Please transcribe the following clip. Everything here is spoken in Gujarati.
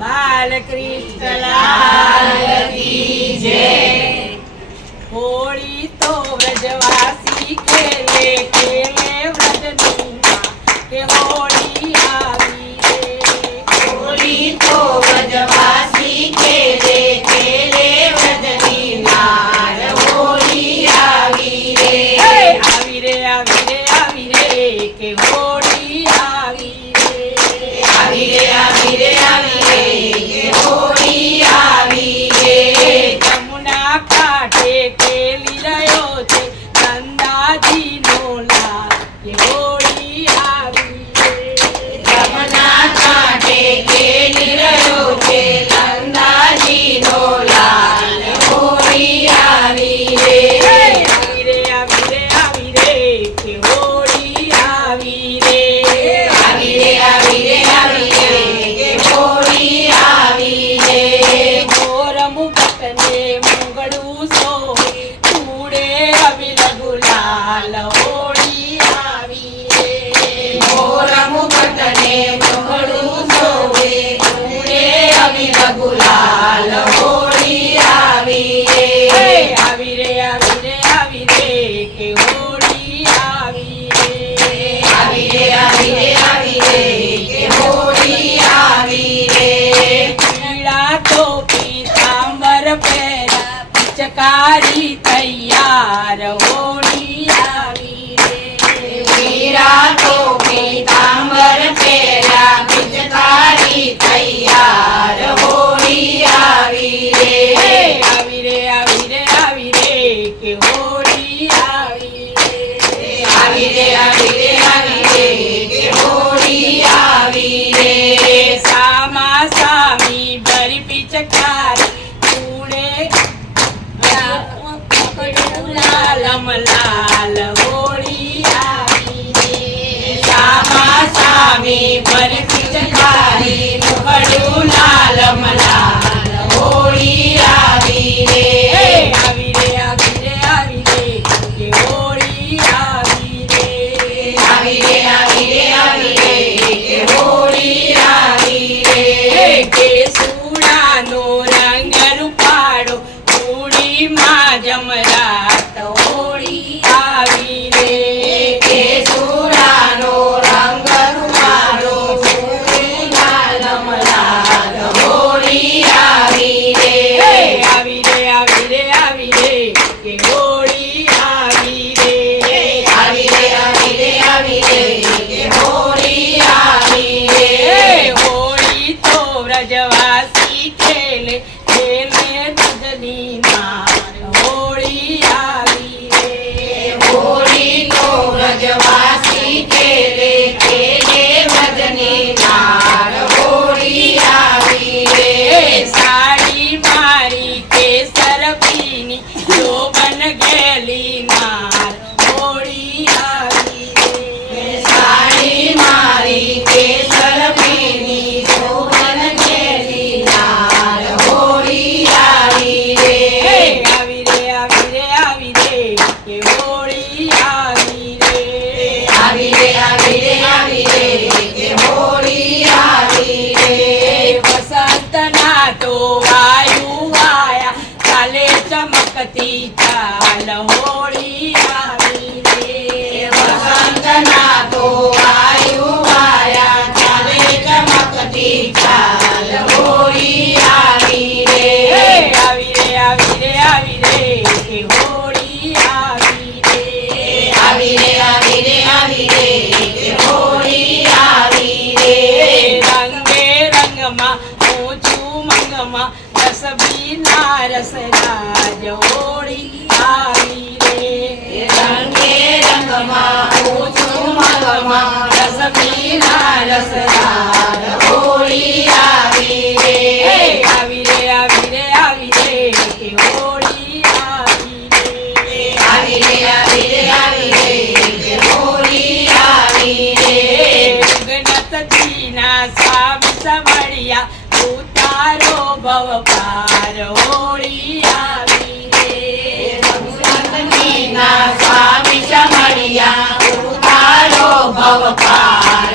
બાલકૃષ્ણ લાલ કી જય। હોળી તો વ્રજવાસી ખેલે ખેલે વ્રજની માં કે હોળી આવી રે। હોળી તો વ્રજવાસી ખેલે ખેલે વ્રજની નાર હોળી આવી રે। આવી રે આવી રે આવી રે કે હોળી આવી રે। આવી રે આવી રે આવી રે કે હોળી આવી રે। જમુના કાંઠે ખેલી રહ્યો છે નંદાજીનો લાલ કે હોળી આવી રે। જમના કાંઠે ખેલી રહ્યો છે નંદાજીનો લાલ હોળી આવી રે। આવી રે આવી રે આવી રે કે હોળી આવી રે। આવી રે આવી રે આવી રે કે હોળી આવી રે। મોર મુકટને મુગડું સોહે ઉડે અબિલ ગુલાલ હોળી આવી રે। મોર મુકટને મોહડું સોવે ઉડે અબિલ ગુલાલ હોળી આવી રે। આવી રે આવી રે આવી રે કે હોળી આવી રે। આવી રે આવી રે આવી રે કે હોળી આવી રે। પીળા ટોપી તાંબર પહેરા પિચકારી તૈયાર હોળી આવી રે। વીરા ટોપી તાંબર પહેર્યા પિચકારી તૈયાર હોળી આવી રે। આવી રે આવી રે આવી રે કે હોળી આવી રે। આવી રે આવી રે આવી રે કે હોળી આવી રે। સામા સામી ભરી પિચકારી ઉડે લાલમ લાલ હોળી આવી રે। સામા સામી ભરી પિચકારી મુખડું લાલમ લાલ હોળી આવી રે। આવી રે આવી રે આવી રે કે હોળી આવી રે। આવી રે આવી રે આવી રે કે હોળી આવી રે। કેસુડાનો રંગ રૂપાળો હોળીમાં જમરાત હોળી આવી રે। કેસુડાનો રંગ રૂપાળો હોળી લાલમ લાલ હોળી આવી રે। આવી રે આવી રે આવી રે કે હોળી આવી રે। આવી રે આવી રે આવી રે કે હોળી આવી રે। હોળી તો વ્રજવાસી ખેલે ખેલે રજની નાર હોળી આવી રે। હોળી તો વ્રજવાસી ખેલે ખેલે વ્રજની નાર હોળી આવી રે। સાડી મારી કેસર પીની શોભન ગેલી નાર હોળી આવી રે। સાડી મારી કેસર પીની શોભન કેલી નાર હોળી આવી રે। આવી રે આવી રે આવી રે કે હોળી આવી રે। આવી રે આવી રે આવી રે કે હોળી આવી રે। વસંતના તો વાયુ વાયા ચાલે ચમકતી ચાલ હોળી આવી રે। વસંતના તો વાયુ વાયા ચાલે ચમકતી ચાલ હોળી આવી રે। આવી રે આવી રે આવી રે કે હોળી આવી રે। આવી રે આવી રે આવી રે કે હોળી આવી રે। રંગે રંગમાં ઊંચું મંગમાં રસબીના રસરાજ હોળી આવી રે। રંગે રંગમાં ઊંચું મગમાં રસમીના રસદાર હોળી આવી રે। આવી રે આવી રે આવી રે કે હોળી આવી રે। આવી રે આવી રે આવી રે કે હોળી આવી રે। ગણતજીના સ્વામી સમળિયા ઉતારો ભવ પાર હોળી આવી રે। રઘુનાથજીના સ્વામી સમળિયા ઉતારો ભવ પાર